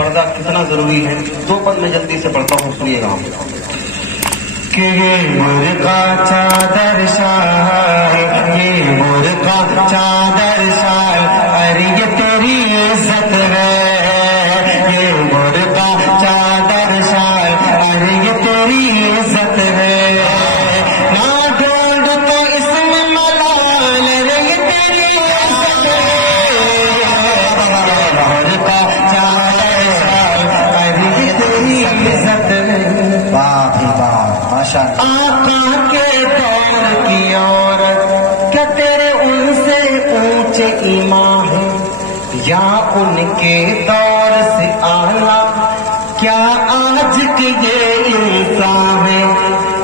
پردہ کتنا ضروری ہے. 2 پد میں جلدی سے پڑھتا ہوں, سنیے گا. کہ یہ مرغا چادر شاہ, یہ مرغا چادر شاہ, ارے یہ تیری عزت ہے. یہ مرغا چادر شاہ, ارے یہ تیری عزت ہے. نہ ڈھونڈ تو اس میں ملال, ارے یہ تیری عزت ہے. مرغا چادر شاہ, ارے یہ تیری عزت ہے. واہ بھی واہ, آقا کے دور کی عورت, کیا تیرے ان سے اونچے ایمان ہے, یا ان کے دور سے اعلیٰ, کیا آج کے یہ انسان ہے.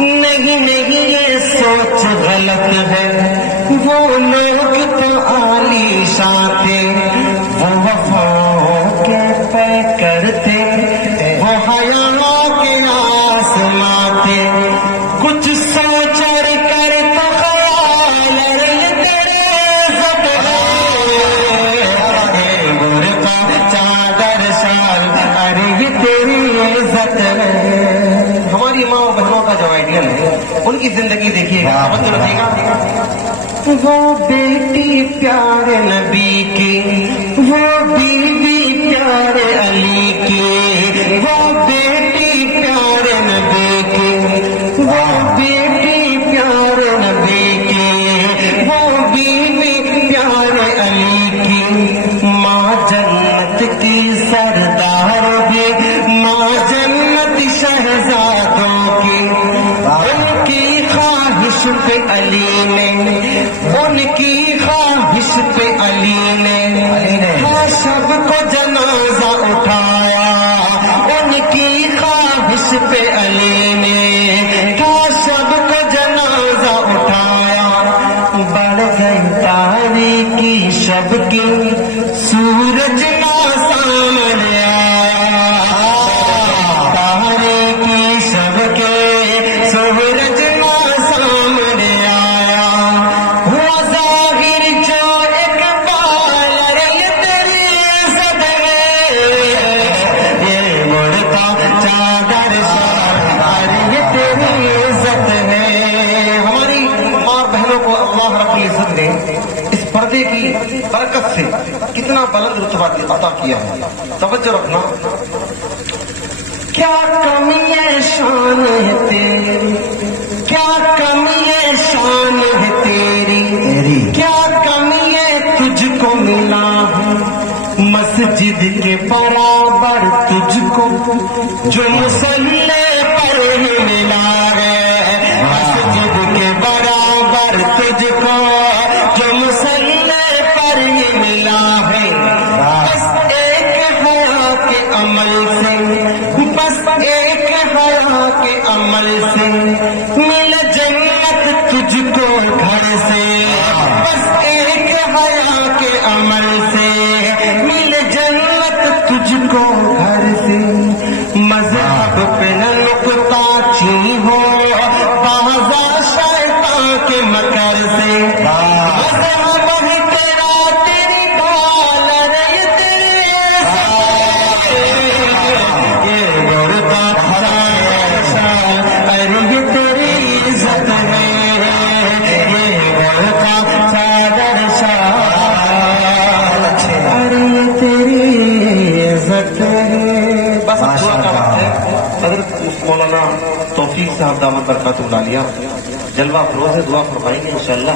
نہیں نہیں یہ سوچ غلط ہے, وہ لوگ تو عالی شان تھے, وہ وفا کے پہ کرتے, وہ حیا کے آسمان تھے. کچھ سوچ کر تو خیال, ارے تیرے عزت ہے. مرغا چادر شال, ارے یہ تیری عزت ہے. ہماری ماں اور بہنوں کا جو آئیڈیل ہے, ان کی زندگی دیکھیے گا, توجہ رکھیے گا. وہ بیٹی پیارے نبی کی, وہ بیوی پیارے علی کی, وہ بیٹی پیارے نبی کی, وہ بیٹی پیارے نبی کی, وہ بیوی پیارے علی کی. ماں جنت کی سردار بھی, ماں جنت شہزادوں کی. ان کی خواہش پہ علی نے, ان کی خواہش پہ علی نے ہر شب کو جنازہ اٹھایا. ان کی خواہش پہ علی نے ہر شب کو جنازہ اٹھایا. بڑھ گئی تاریکی شب کی, سورج نہ سامنے آیا. تاریکی شب کے سورج نہ سامنے آیا. ہوا ظاہر جو ایک بال, ارے یہ تیری عزت ہے. یہ مرغا چادر شال, ارے یہ تیری عزت ہے. ہماری ماں بہنوں کو اللہ رب العزت نے اس پردے کی برکت سے کتنا بلند رتبہ عطا کیا ہے. توجہ رکھنا. کیا کمی شان ہے تیری, کیا کمی شان ہے تیری, کیا کمی تجھ کو ملا ہے. مسجد کے برابر تجھ کو جو مصلی پر ہی ملا ہے. مسجد کے برابر تجھ کو جو مصلی پر ہی ملا ہے. بس ایک حیا کے عمل سے, بس ایک حیا کے عمل سے مل جنت تجھ کو گھر سے. بس ایک حیا کے عمل سے مل جنت تجھ کو گھر سے. مذہب پہ نہ نقطہ چین ہو, بازا شیطان کے مکر سے. مذہب ہے تیرا, تیری بال, ارے یہ تیری عزت ہے. یہ مرغا چادر شال, ارے یہ تیری عزت ہے. یہ مرغا چادر شال, ارے یہ تیری عزت ہے. بس دعا کا وقت ہے. حضرت مولانا توفیق صاحب دامت برکاتہ العالیہ جلوہ فروز ہے, دعا فرمائیں گے انشاءاللہ.